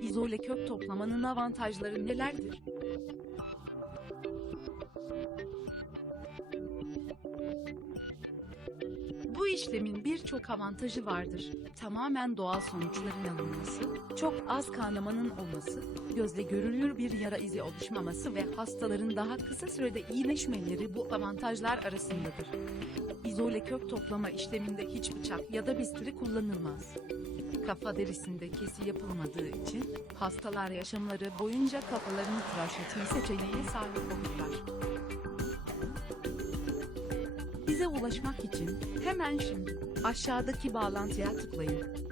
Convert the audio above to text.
İzole kök toplamanın avantajları nelerdir? Bu işlemin birçok avantajı vardır. Tamamen doğal sonuçların alınması, çok az kanamanın olması, gözle görülür bir yara izi oluşmaması ve hastaların daha kısa sürede iyileşmeleri bu avantajlar arasındadır. İzole kök toplama işleminde hiç bıçak ya da bisturi kullanılmaz. Kafa derisinde kesi yapılmadığı için hastalar yaşamları boyunca kafalarını tıraş etme seçeneğine sahip olurlar. Bize ulaşmak için hemen şimdi aşağıdaki bağlantıya tıklayın.